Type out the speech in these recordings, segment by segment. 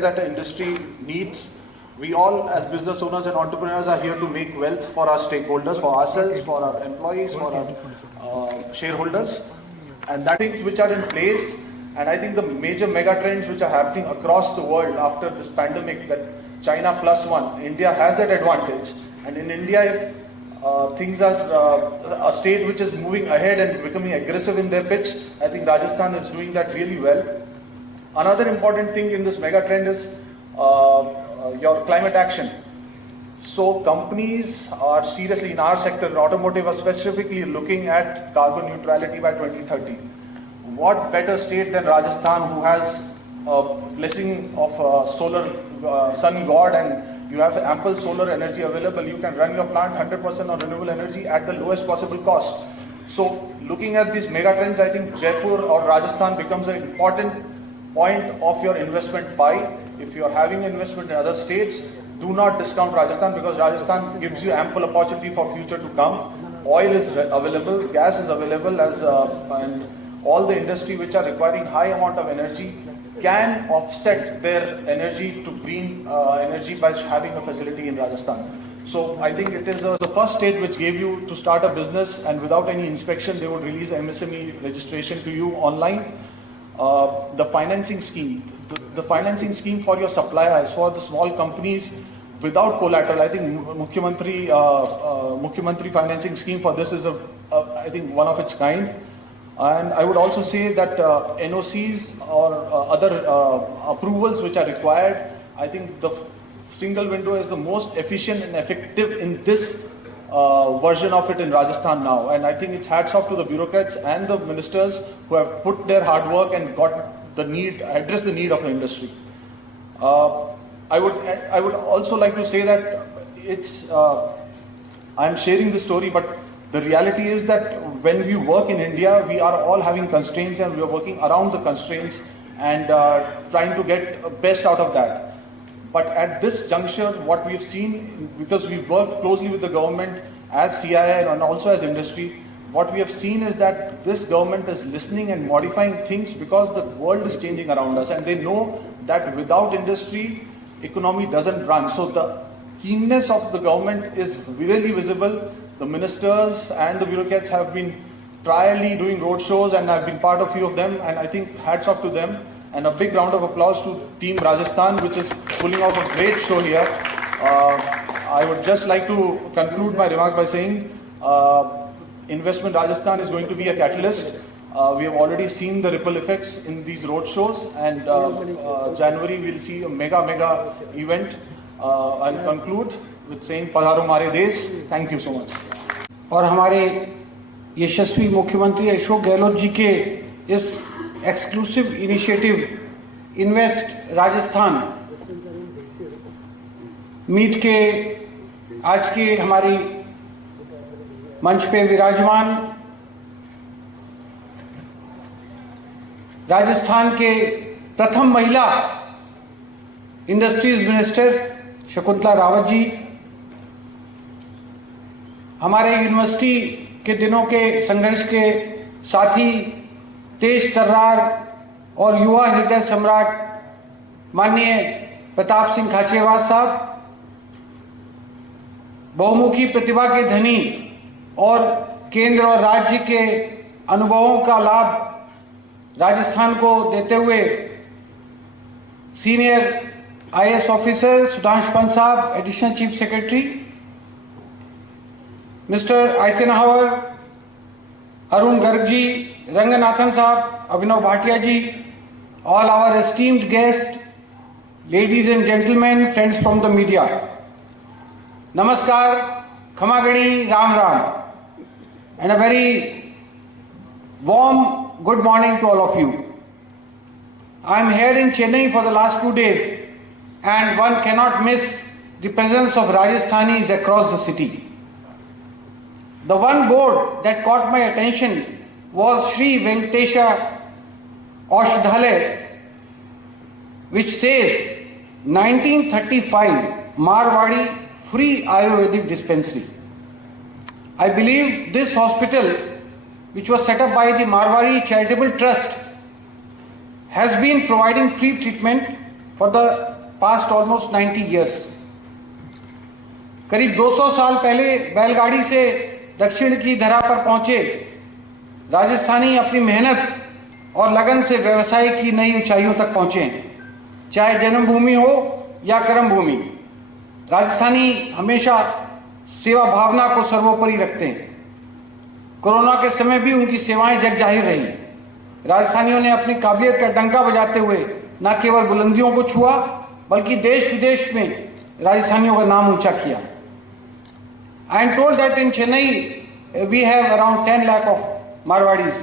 aware that the industry needs. We all as business owners and entrepreneurs are here to make wealth for our stakeholders, for ourselves, for our employees, for our shareholders. And that things which are in place, and I think the major mega trends which are happening across the world after this pandemic, that China plus one, India has that advantage. And in India, if things are a state which is moving ahead and becoming aggressive in their pitch, I think Rajasthan is doing that really well. Another important thing in this mega trend is your climate action. So companies are seriously, in our sector, automotive, are specifically looking at carbon neutrality by 2030. What better state than Rajasthan, who has a blessing of solar sun god, and you have ample solar energy available. You can run your plant 100% on renewable energy at the lowest possible cost. So looking at these mega trends, I think Jaipur or Rajasthan becomes an important point of your investment pie. If you are having investment in other states, do not discount Rajasthan, because Rajasthan gives you ample opportunity for future to come. Oil is available, gas is available, and all the industry which are requiring high amount of energy can offset their energy to green energy by having a facility in Rajasthan. So I think it is the first state which gave you to start a business, and without any inspection they would release MSME registration to you online. The financing scheme, the financing scheme for your suppliers, for the small companies without collateral, I think Mukhyamantri financing scheme for this is I think one of its kind. And I would also say that NOCs or other approvals which are required, I think the single window is the most efficient and effective in this version of it in Rajasthan now. And I think it's hats off to the bureaucrats and the ministers who have put their hard work and got the need, addressed the need of the industry. I would also like to say that it's, I'm sharing this story, but the reality is that when we work in India, we are all having constraints, and we are working around the constraints and trying to get best out of that. But at this juncture, what we've seen, because we work closely with the government as CII and also as industry, what we have seen is that this government is listening and modifying things because the world is changing around us, and they know that without industry, economy doesn't run. So the keenness of the government is really visible. The ministers and the bureaucrats have been trially doing road shows, and I've been part of a few of them, and I think hats off to them. And a big round of applause to Team Rajasthan, which is pulling off a great show here. I would just like to conclude my remark by saying Investment Rajasthan is going to be a catalyst. We have already seen the ripple effects in these road shows, and January we'll see a mega event. I'll conclude with saying पधारो हमारे देश. Thank you so much. और हमारे यशस्वी मुख्यमंत्री अशोक गहलोत जी के इस exclusive initiative invest Rajasthan meet के आज के हमारी मंच पे विराजमान राजस्थान के प्रथम महिला इंडस्ट्रीज मिनिस्टर शकुंतला रावत जी, हमारे यूनिवर्सिटी के दिनों के संघर्ष के साथी, तेज तर्रार और युवा हृदय सम्राट माननीय प्रताप सिंह खाचरियावास साहब, बहुमुखी प्रतिभा के धनी और केंद्र और राज्य के अनुभवों का लाभ राजस्थान को देते हुए senior IAS officer Sudhanshu Pant साहब, additional chief secretary, mister Eisenhower, Arun Garg ji, Ranganathan साहब, अभिनव भाटिया जी, all our esteemed guests, ladies and gentlemen, friends from the media. Namaskar, Khamagani, Ram Ram, and a very warm good morning to all of you. I am here in Chennai for the last 2 days, and one cannot miss the presence of Rajasthanis across the city. The one board that caught my attention was Sri Venkatesha Aushdhalaya, which says 1935 Marwadi free Ayurvedic dispensary. I believe this hospital, which was set up by the Marwari Charitable Trust, has been providing free treatment for the past almost 90 years. करीब 200 साल पहले बैलगाड़ी से दक्षिण की धरा पर पहुंचे राजस्थानी अपनी मेहनत और लगन से व्यवसाय की नई ऊंचाइयों तक पहुंचे हैं। चाहे जन्मभूमि हो या कर्मभूमि, राजस्थानी हमेशा सेवा भावना को सर्वोपरि रखते हैं। कोरोना के समय भी उनकी सेवाएं जग जाहिर रही। राजस्थानियों ने अपनी काबिलियत का डंका बजाते हुए न केवल बुलंदियों को छुआ, बल्कि देश विदेश में राजस्थानियों का नाम ऊंचा किया। I am told that in Chennai we have around 10 lakh of Marwadis.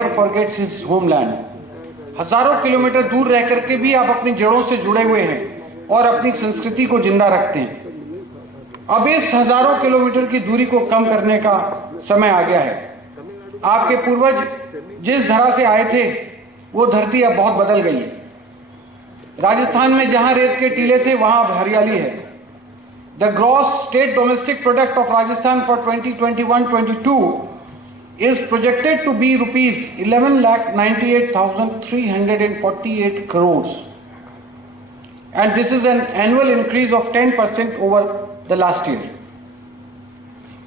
Never forgets his homeland. हजारों किलोमीटर दूर रह करके भी आप अपनी जड़ों से जुड़े हुए हैं और अपनी संस्कृति को जिंदा रखते हैं। अब इस हजारों किलोमीटर की दूरी को कम करने का समय आ गया है। आपके पूर्वज जिस धरा से आए थे वो धरती अब बहुत बदल गई है। राजस्थान में जहां रेत के टीले थे वहां अब हरियाली है। The gross state domestic product of Rajasthan for 2021-22 is projected to be rupees 11,98,348 crores, and this is an annual increase of 10% over the last year.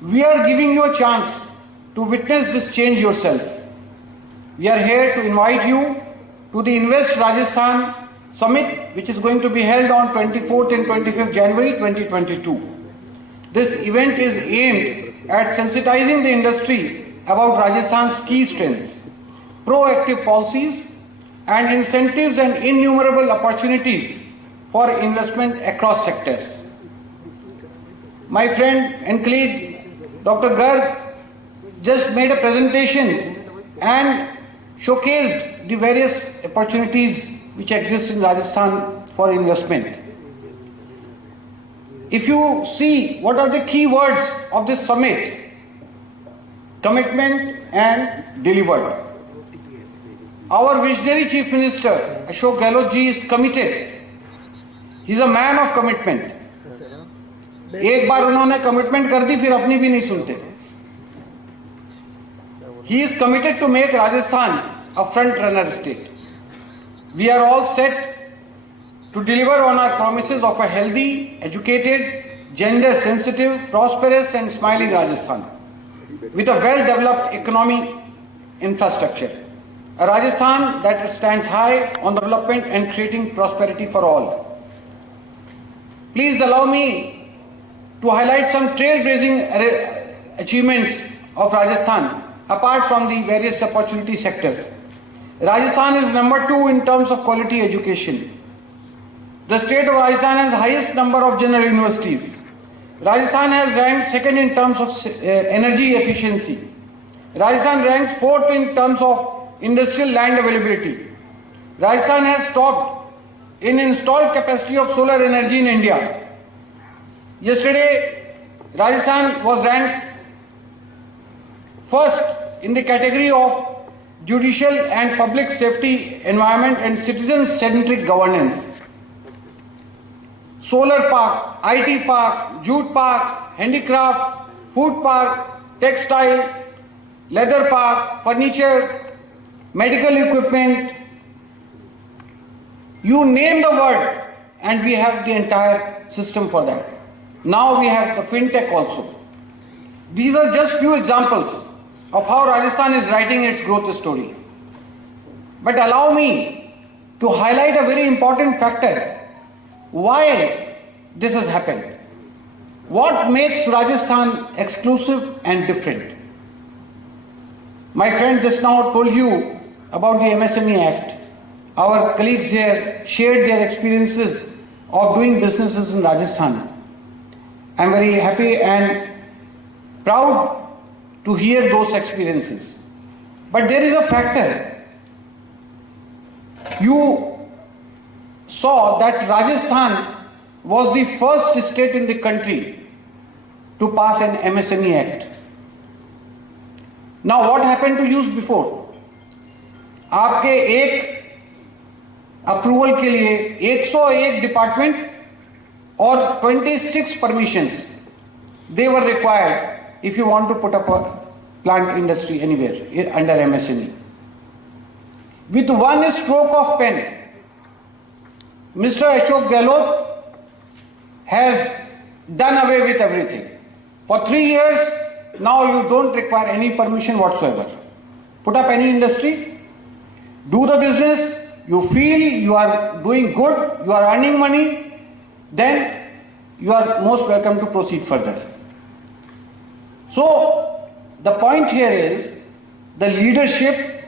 We are giving you a chance to witness this change yourself. We are here to invite you to the Invest Rajasthan Summit, which is going to be held on 24th and 25th January 2022. This event is aimed at sensitizing the industry about Rajasthan's key strengths, proactive policies, and incentives and innumerable opportunities for investment across sectors. My friend and colleague Dr. Garg just made a presentation and showcased the various opportunities which exist in Rajasthan for investment. If you see what are the key words of this summit: commitment and delivered. Our visionary Chief Minister Ashok Gehlot ji is committed. He is a man of commitment. एक बार उन्होंने commitment कर दी फिर अपनी भी नहीं सुनते. He is committed to make Rajasthan a front runner state. We are all set to deliver on our promises of a healthy, educated, gender sensitive, prosperous and smiling Rajasthan with a well-developed economic infrastructure. A Rajasthan that stands high on development and creating prosperity for all. Please allow me to highlight some trailblazing achievements of Rajasthan apart from the various opportunity sectors. Rajasthan is number 2 in terms of quality education. The state of Rajasthan has the highest number of general universities. Rajasthan has ranked 2nd in terms of energy efficiency. Rajasthan ranks 4th in terms of industrial land availability. Rajasthan has topped in installed capacity of solar energy in India. Yesterday, Rajasthan was ranked first in the category of judicial and public safety, environment and citizen-centric governance. Solar park, IT park, jute park, handicraft, food park, textile, leather park, furniture, medical equipment, you name the word and we have the entire system for that. Now we have the fintech also. These are just few examples of how Rajasthan is writing its growth story. But allow me to highlight a very important factor why this has happened. What makes Rajasthan exclusive and different? My friend just now told you about the MSME Act. Our colleagues here shared their experiences of doing businesses in Rajasthan. I am very happy and proud to hear those experiences. But there is a factor. You saw that Rajasthan was the first state in the country to pass an MSME Act. Now what happened to you before? आपके एक approval के लिए 101 department और 26 permissions they were required if you want to put up a plant industry anywhere under MSME. With one stroke of pen, Mr. Ashok Gehlot has done away with everything. For 3 years, now you don't require any permission whatsoever. Put up any industry, do the business, you feel you are doing good, you are earning money, then you are most welcome to proceed further. So, the point here is the leadership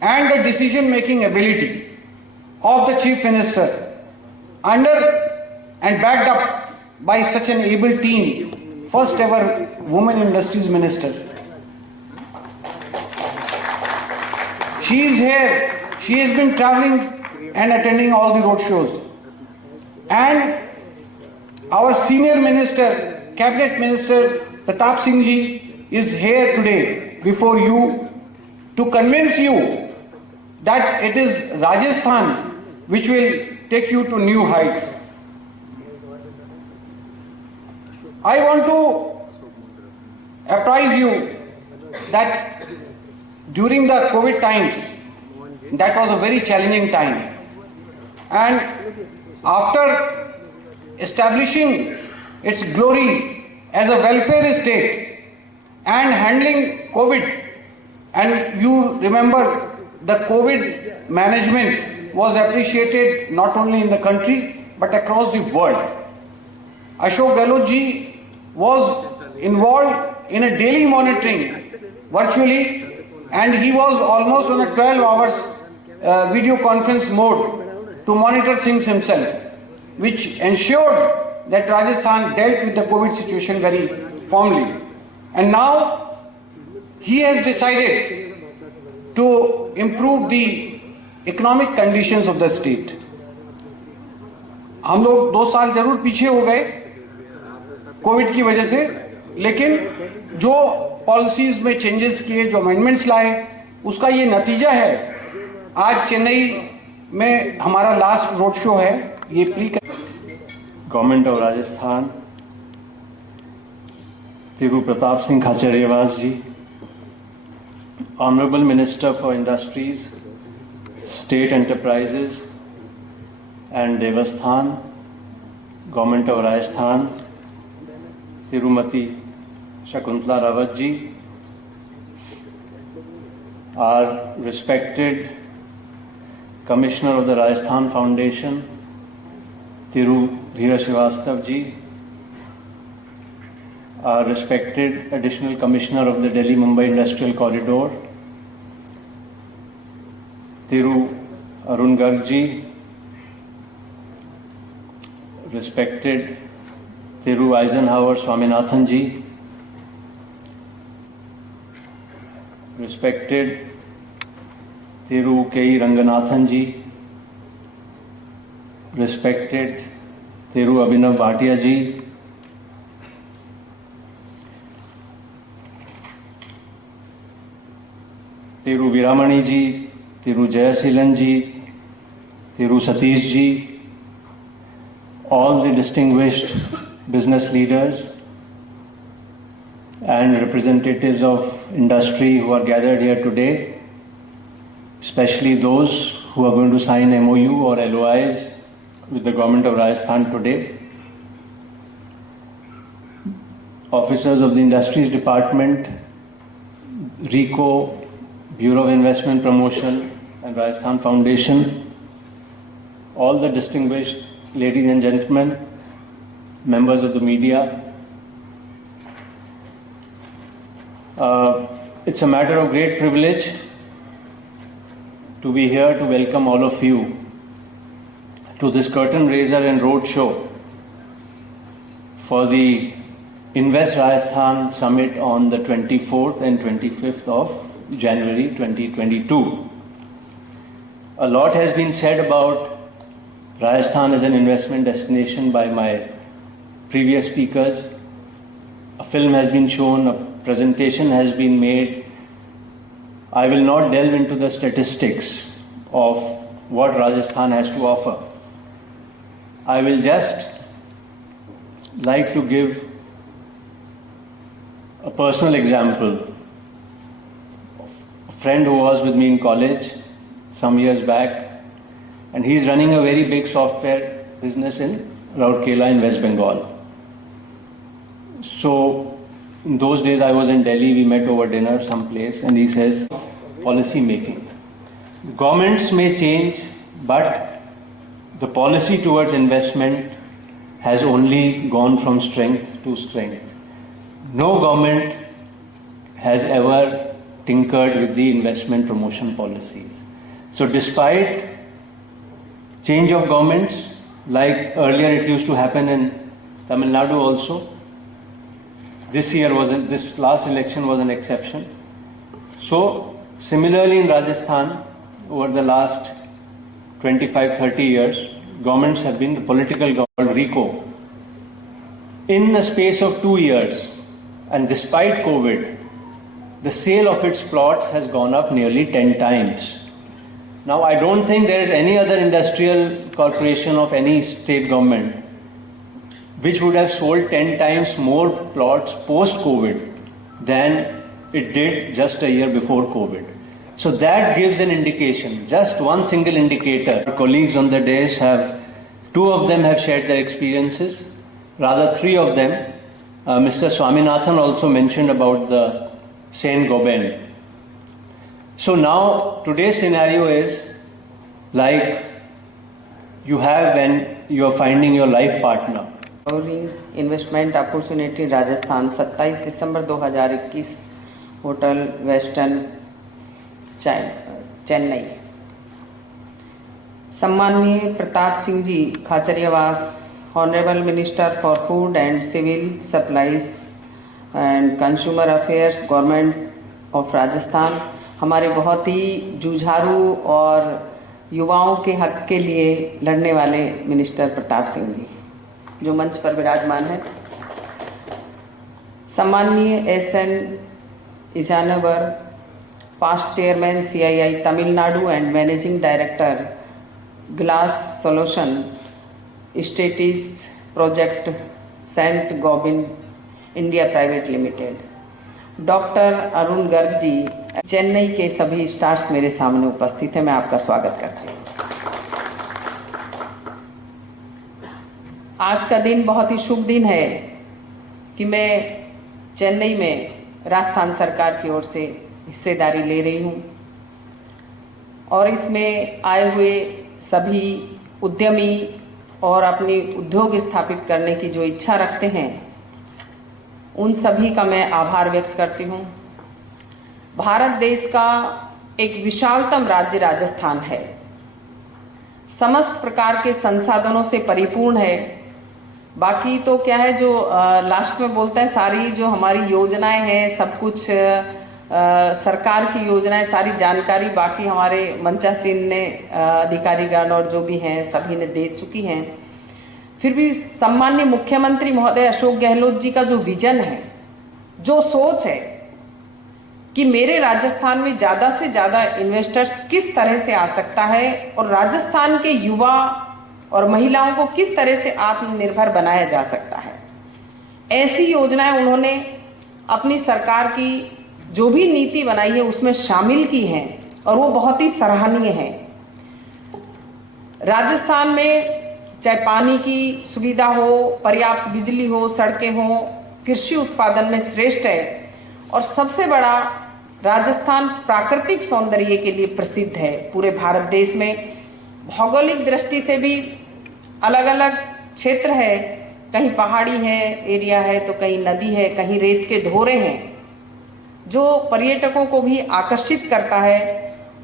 and the decision-making ability of the Chief Minister under and backed up by such an able team, first ever Women Industries Minister. She is here, she has been traveling and attending all the road shows. And our senior minister, cabinet minister Pratap Singh ji is here today before you to convince you that it is Rajasthan which will take you to new heights. I want to apprise you that during the COVID times, that was a very challenging time. And after establishing its glory as a welfare state and handling COVID, and you remember the COVID management was appreciated not only in the country but across the world. Ashok Gehlot ji was involved in a daily monitoring virtually, and he was almost on a 12 hours video conference mode to monitor things himself, which ensured that Rajasthan dealt with the COVID situation very firmly. And now he has decided to improve the economic conditions of the state. हम लोग 2 साल जरूर पीछे हो गए Covid की वजह से, लेकिन जो पॉलिसीज में चेंजेस किए, जो अमेंडमेंट्स लाए, उसका ये नतीजा है। आज चेन्नई में हमारा लास्ट रोड शो है। ये pre government of Rajasthan, Thiru Pratap Singh Khachariyawas ji, honourable minister for industries, state enterprises and Devasthan, government of Rajasthan, Thirumathi Shakuntala Rawat ji, our respected Commissioner of the Rajasthan Foundation, Thiru Dheera Srivastav ji, our respected Additional Commissioner of the Delhi-Mumbai Industrial Corridor, Thiru Arun Garg ji, respected Thiru Eisenhower Swaminathan ji, respected Thiru K. Ranganathan ji, respected Thiru Abhinav Bhatia ji, Thiru Viramani ji, Thiru Jayasilan ji, Thiru Satish ji, all the distinguished business leaders and representatives of industry who are gathered here today, especially those who are going to sign MOU or LOIs with the government of Rajasthan today, officers of the Industries Department, RICO, Bureau of Investment Promotion and Rajasthan Foundation, all the distinguished ladies and gentlemen, members of the media. It's a matter of great privilege to be here to welcome all of you to this curtain raiser and road show for the Invest Rajasthan Summit on the 24th and 25th of January 2022. A lot has been said about Rajasthan as an investment destination by my previous speakers. A film has been shown, a presentation has been made. I will not delve into the statistics of what Rajasthan has to offer. I will just like to give a personal example. A friend who was with me in college some years back and he's running a very big software business in Rourkela in West Bengal. So in those days I was in Delhi, we met over dinner someplace, and he says, policy making. Governments may change, but the policy towards investment has only gone from strength to strength. No government has ever tinkered with the investment promotion policies. So despite change of governments, like earlier it used to happen in Tamil Nadu also, this last election was an exception. So similarly in Rajasthan, over the last 25-30 years, governments have been the political government, RICO. In a space of 2 years, and despite COVID, the sale of its plots has gone up nearly 10 times. Now, I don't think there is any other industrial corporation of any state government which would have sold 10 times more plots post-COVID than it did just a year before COVID. So that gives an indication, just one single indicator. Our colleagues on the dais two of them have shared their experiences, rather 3 of them. Mr. Swaminathan also mentioned about the Saint-Gobain. So now today's scenario is like you have when you are finding your life partner. Investment opportunity Rajasthan 27 December 2021 hotel Western Chennai. सम्माननीय Pratap Singh ji Khachariyawas, honourable minister for food and civil supplies and consumer affairs, government of Rajasthan, हमारे बहुत ही जुझारू और युवाओं के हक के लिए लड़ने वाले मिनिस्टर प्रताप सिंह जी जो मंच पर विराजमान है। सम्माननीय SN इजानवर, past chairman CII Tamil Nadu and managing director glass solution strategic project Saint Gobain India private limited, doctor Arun Garg ji, Chennai के सभी स्टार्स मेरे सामने उपस्थित हैं, मैं आपका स्वागत करती हूँ। आज का दिन बहुत ही शुभ दिन है कि मैं चेन्नई में राजस्थान सरकार की ओर से हिस्सेदारी ले रही हूँ और इसमें आए हुए सभी उद्यमी और अपनी उद्योग स्थापित करने की जो इच्छा रखते हैं उन सभी का मैं आभार व्यक्त करती हूँ। भारत देश का एक विशालतम राज्य राजस्थान है, समस्त प्रकार के संसाधनों से परिपूर्ण है। बाकी तो क्या है जो लास्ट में बोलता है, सारी जो हमारी योजनाएं हैं सब कुछ सरकार की योजनाएं, सारी जानकारी बाकी हमारे मंचा सिंह ने अधिकारीगण और जो भी हैं सभी ने दे चुकी हैं। फिर भी सम्माननीय मुख्यमंत्री महोदय अशोक गहलोत जी का जो विजन है, जो सोच है कि मेरे राजस्थान में ज़्यादा से ज़्यादा इन्वेस्टर्स किस तरह से आ सकता है और राजस्थान के युवा और महिलाओं को किस तरह से आत्मनिर्भर बनाया जा सकता है, ऐसी योजनाएं उन्होंने अपनी सरकार की जो भी नीति बनाई है उसमें शामिल की हैं और वो बहुत ही सराहनीय है। राजस्थान में चाहे पानी की सुविधा हो, पर्याप्त बिजली हो, सड़कें हो, कृषि उत्पादन में श्रेष्ठ है और सबसे बड़ा राजस्थान प्राकृतिक सौंदर्य के लिए प्रसिद्ध है। पूरे भारत देश में भौगोलिक दृष्टि से भी अलग अलग क्षेत्र है, कहीं पहाड़ी है एरिया है तो कहीं नदी है, कहीं रेत के धोरे हैं, जो पर्यटकों को भी आकर्षित करता है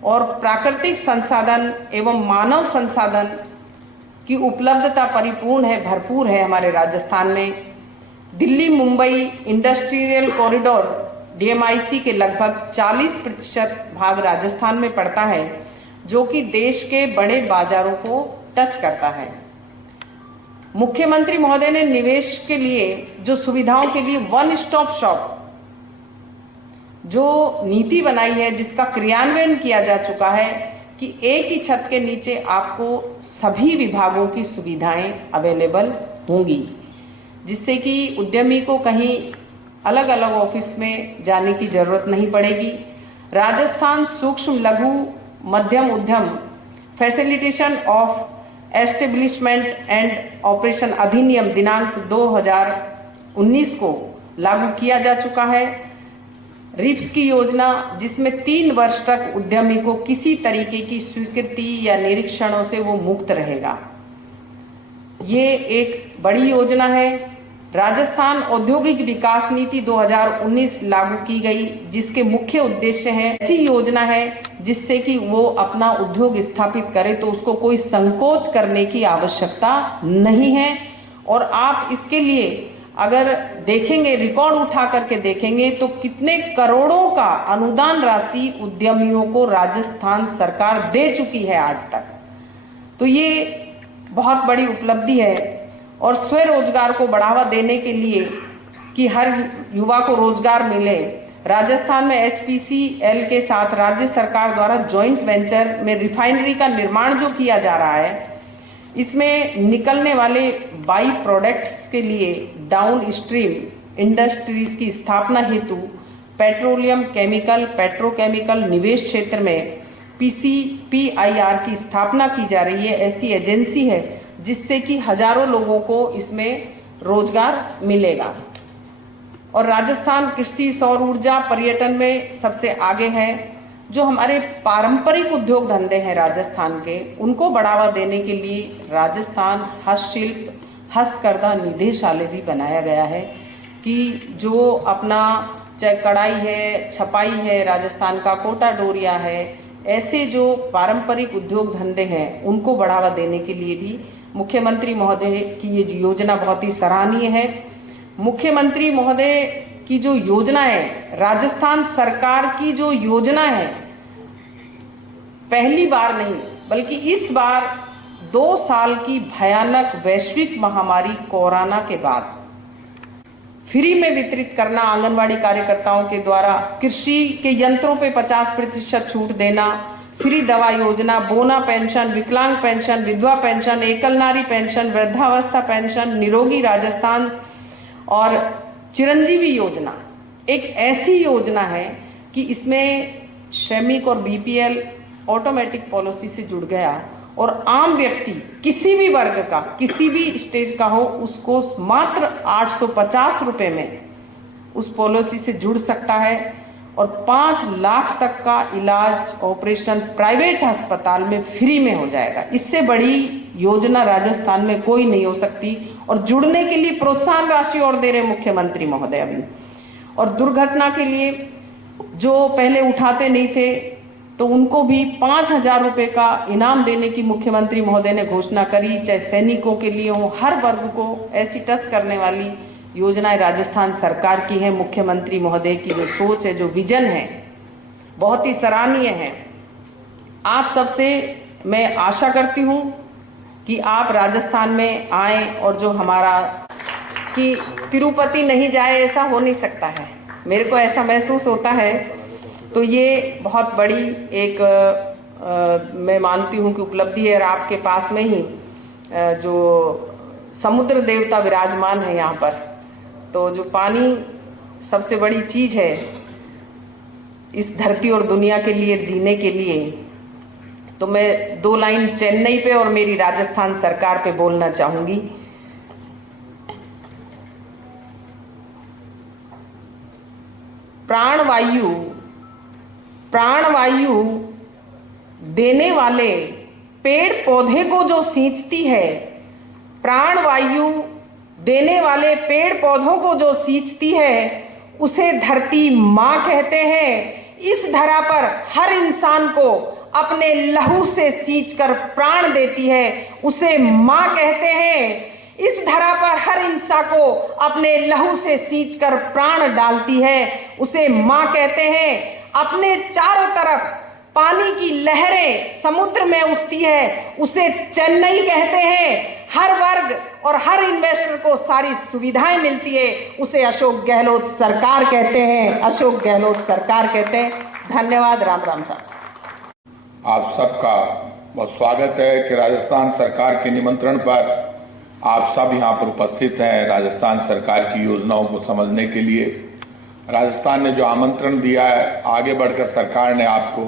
और प्राकृतिक संसाधन एवं मानव संसाधन की उपलब्धता परिपूर्ण है, भरपूर है हमारे राजस्थान में। Delhi Mumbai industrial corridor DMIC के लगभग 40% भाग राजस्थान में पड़ता है, जो कि देश के बड़े बाजारों को टच करता है। मुख्यमंत्री महोदय ने निवेश के लिए जो सुविधाओं के लिए वन स्टॉप शॉप जो नीति बनाई है, जिसका क्रियान्वयन किया जा चुका है कि एक ही छत के नीचे आपको सभी विभागों की सुविधाएं अवेलेबल होंगी, जिससे कि उद्यमी को कहीं अलग अलग ऑफिस में जाने की जरूरत नहीं पड़ेगी। राजस्थान सूक्ष्म लघु मध्यम उद्यम facilitation of establishment and operation अधिनियम दिनांक 2019 को लागू किया जा चुका है। रिप्स की योजना, जिसमें 3 वर्ष तक उद्यमी को किसी तरीके की स्वीकृति या निरीक्षणों से वो मुक्त रहेगा। ये एक बड़ी योजना है। राजस्थान औद्योगिक विकास नीति 2019 लागू की गई, जिसके मुख्य उद्देश्य है, ऐसी योजना है जिससे कि वो अपना उद्योग स्थापित करे तो उसको कोई संकोच करने की आवश्यकता नहीं है। और आप इसके लिए अगर देखेंगे, रिकॉर्ड उठा करके देखेंगे तो कितने करोड़ों का अनुदान राशि उद्यमियों को राजस्थान सरकार दे चुकी है आज तक। तो ये बहुत बड़ी उपलब्धि है। और स्वरोजगार को बढ़ावा देने के लिए कि हर युवा को रोजगार मिले, राजस्थान में HPCL के साथ राज्य सरकार द्वारा जॉइंट वेंचर में रिफाइनरी का निर्माण जो किया जा रहा है, इसमें निकलने वाले बाई प्रोडक्ट्स के लिए डाउन स्ट्रीम इंडस्ट्रीज की स्थापना हेतु पेट्रोलियम केमिकल, पेट्रोकेमिकल निवेश क्षेत्र में PCPIR की स्थापना की जा रही है। ऐसी एजेंसी है जिससे कि हजारों लोगों को इसमें रोजगार मिलेगा। और राजस्थान कृषि, सौर ऊर्जा, पर्यटन में सबसे आगे है। जो हमारे पारंपरिक उद्योग धंधे हैं राजस्थान के, उनको बढ़ावा देने के लिए राजस्थान हस्तशिल्प, हस्तकरघा निदेशालय भी बनाया गया है कि जो अपना चाहे कढ़ाई है, छपाई है, राजस्थान का कोटा डोरिया है, ऐसे जो पारंपरिक उद्योग धंधे हैं उनको बढ़ावा देने के लिए भी मुख्यमंत्री महोदय की ये योजना बहुत ही सराहनीय है। मुख्यमंत्री महोदय की जो योजना है, राजस्थान सरकार की जो योजना है, पहली बार नहीं बल्कि इस बार 2 साल की भयानक वैश्विक महामारी कोरोना के बाद फ्री में वितरित करना, आंगनवाड़ी कार्यकर्ताओं के द्वारा कृषि के यंत्रों पे 50% छूट देना, फ्री दवा योजना, बोना पेंशन, विकलांग पेंशन, विधवा पेंशन, एकल नारी पेंशन, वृद्धावस्था पेंशन, निरोगी राजस्थान और चिरंजीवी योजना एक ऐसी योजना है कि इसमें श्रमिक और BPL ऑटोमेटिक पॉलिसी से जुड़ गया और आम व्यक्ति किसी भी वर्ग का, किसी भी स्टेज का हो, उसको मात्र 850 रुपए में उस पॉलिसी से जुड़ सकता है और 5 लाख तक का इलाज, ऑपरेशन प्राइवेट अस्पताल में फ्री में हो जाएगा। इससे बड़ी योजना राजस्थान में कोई नहीं हो सकती। और जुड़ने के लिए प्रोत्साहन राशि और दे रहे मुख्यमंत्री महोदय अभी। और दुर्घटना के लिए जो पहले उठाते नहीं थे तो उनको भी 5,000 रुपए का इनाम देने की मुख्यमंत्री महोदय ने घोषणा करी। चाहे सैनिकों के लिए हो, हर वर्ग को ऐसी टच करने वाली योजनाएं राजस्थान सरकार की है। मुख्यमंत्री महोदय की जो सोच है, जो विजन है, बहुत ही सराहनीय है। आप सबसे मैं आशा करती हूं कि आप राजस्थान में आए और जो हमारा कि तिरुपति नहीं जाए ऐसा हो नहीं सकता है, मेरे को ऐसा महसूस होता है। तो ये बहुत बड़ी एक मैं मानती हूँ कि उपलब्धि है। और आपके पास में ही जो समुद्र देवता विराजमान है यहाँ पर, तो जो पानी सबसे बड़ी चीज है इस धरती और दुनिया के लिए, जीने के लिए, तो मैं 2 लाइन चेन्नई पे और मेरी राजस्थान सरकार पे बोलना चाहूंगी। प्राणवायु देने वाले पेड़ पौधे को जो सींचती है, प्राणवायु देने वाले पेड़ पौधों को जो सींचती है, उसे धरती माँ कहते हैं। इस धरा पर हर इंसान को अपने लहू से सींचकर प्राण देती है, उसे माँ कहते हैं। इस धरा पर हर इंसान को अपने लहू से सींचकर प्राण डालती है, उसे माँ कहते हैं। अपने चारों तरफ पानी की लहरें समुद्र में उठती है, उसे चेन्नई कहते हैं। हर वर्ग और हर इन्वेस्टर को सारी सुविधाएं मिलती है, उसे अशोक गहलोत सरकार कहते हैं। अशोक गहलोत सरकार कहते हैं। धन्यवाद। राम राम साहब। आप सबका बहुत स्वागत है कि राजस्थान सरकार के निमंत्रण पर आप सब यहाँ पर उपस्थित हैं राजस्थान सरकार की योजनाओं को समझने के लिए। राजस्थान ने जो आमंत्रण दिया है, आगे बढ़कर सरकार ने आपको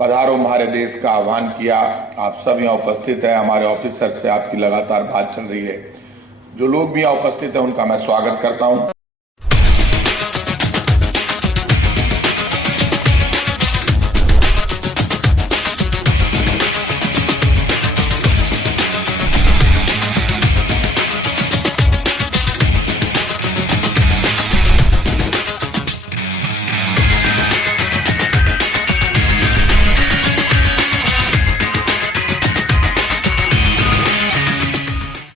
पधारो हमारे देश का आह्वान किया। आप सब यहाँ उपस्थित हैं, हमारे ऑफिसर से आपकी लगातार बात चल रही है। जो लोग भी यहाँ उपस्थित हैं उनका मैं स्वागत करता हूँ।